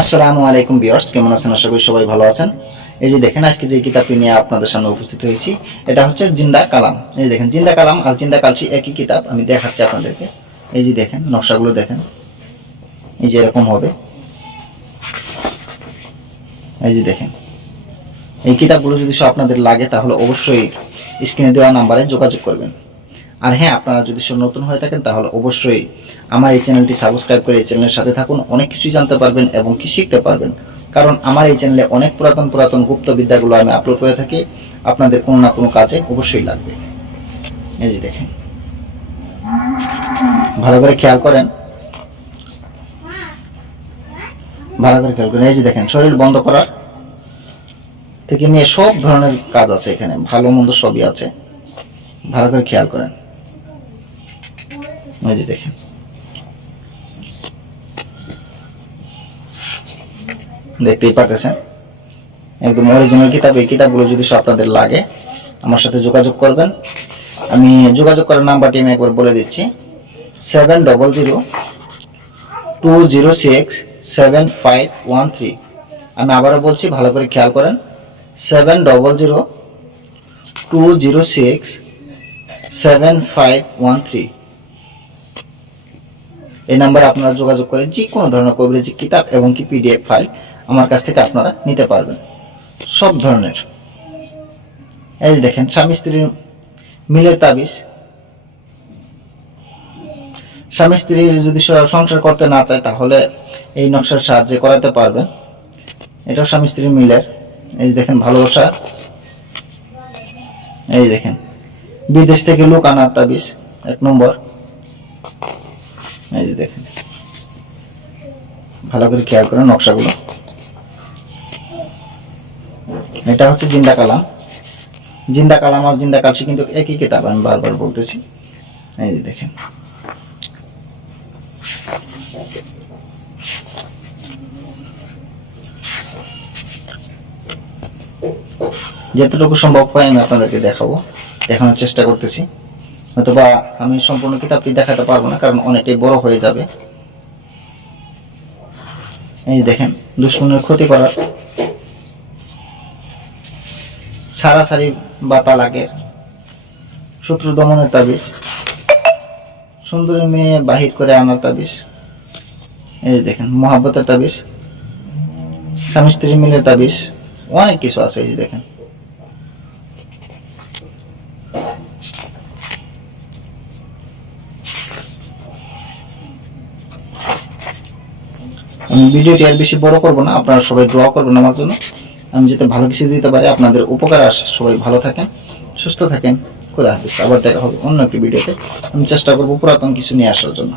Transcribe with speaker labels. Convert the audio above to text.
Speaker 1: আসসালামু আলাইকুম বিয়ার্স কেমন আছেন? আশা করি সবাই ভালো আছেন। এই যে দেখেন, আজকে যে কিতাবটি নিয়ে আপনাদের সামনে উপস্থিত হয়েছি, এটা হচ্ছে জিন্দা কালাম। এই যে দেখেন, জিন্দা কালাম আর জিন্দা কালসি একই কিতাব, আমি দেখাচ্ছি আপনাদেরকে। এই যে দেখেন, নকশাগুলো দেখেন। এই যে এরকম হবে। এই যে দেখেন। এই কিতাবগুলো যদি সব আপনাদের লাগে, তাহলে অবশ্যই স্ক্রিনে দেওয়া নাম্বারে যোগাযোগ করবেন। আর হ্যাঁ আপনারা যদি নতুন হয়ে থাকেন, তাহলে অবশ্যই আমার এই চ্যানেলটি সাবস্ক্রাইব করে এই চ্যানেলের সাথে থাকুন। অনেক কিছুই জানতে পারবেন এবং কি শিখতে পারবেন। কারণ আমার এই চ্যানেলে অনেক পুরাতন পুরাতন গুপ্ত বিদ্যাগুলো আমি আপলোড করে থাকি। আপনাদের কোনো না কোনো কাজে অবশ্যই লাগবে। এই যে দেখেন। ভালো করে খেয়াল করেন। ভালো করে খেয়াল করেন। এই যে দেখেন, শরীর বন্ধ করার থেকে নিয়ে সব ধরনের কাজ আছে এখানে। ভালো মন্দ সবই আছে। ভালো করে খেয়াল করেন। এই যে দেখেন। দেখতেই একদম অরিজিনাল কিতাব। এই কিতাবগুলো যদি আপনাদের লাগে, আমার সাথে যোগাযোগ করবেন। আমি যোগাযোগ করার নাম্বারটি আমি একবার বলে দিচ্ছি। Seven double zero two zero six seven five one three. আমি আবারও বলছি, ভালো করে খেয়াল করেন। Seven double zero two zero six seven five one three. এই নাম্বারে আপনারা যোগাযোগ করে যে কোনো ধরনের কবিরাজি কিতাব এবং কি পিডিএফ ফাইল আমার কাছ থেকে আপনারা নিতে পারবেন। সব ধরনের। এই দেখেন, স্বামী স্ত্রীর মিলের তাবিজ। স্বামী স্ত্রী যদি সংসার করতে না চায়, তাহলে এই নকশার সাহায্যে করাতে পারবেন। এটাও স্বামী স্ত্রীর মিলের। এই দেখেন, ভালোবাসা। এই দেখেন, বিদেশ থেকে লোক আনার তাবিজ, এক নম্বর। এই যে দেখেন। ভালো করে খেয়াল করেন নকশাগুলো। এটা হচ্ছে জিন্দা কালাম। জিন্দা কালাম আর জিন্দা কালসি কিন্তু একই কিতাব, আমি বারবার বলতেছি। এই যে দেখেন। যতটুকু সম্ভব হয় আমি আপনাদেরকে দেখাবো। দেখানোর চেষ্টা করতেছি। অথবা আমি সম্পূর্ণ কিতাবটি দেখাতে পারব না, কারণ অনেকটাই বড় হয়ে যাবে। এই দেখেন, দুশ্মনের ক্ষতি করার সারাসারি বা তালাকের শত্রু দমনের তাবিজ, সুন্দরী মেয়ে বাহির করে আনার তাবিজ, এই দেখেন, মহাব্বতের তাবিজ স্বামী স্ত্রী মিলে তাবিজ, অনেক কিছু আছে এই দেখেন। আমি ভিডিওটি আর বেশি বড় করব না, আপনারা সবাই দোয়া করবেন আমার জন্য। আমি যাতে ভালো কিছু দিতে পারি, আপনাদের উপকার আসে। সবাই ভালো থাকেন, সুস্থ থাকেন। খোদা হাফিজ। আবার দেখা হবে অন্য একটি ভিডিওতে। আমি চেষ্টা করব পুরাতন কিছু নিয়ে আসার জন্য।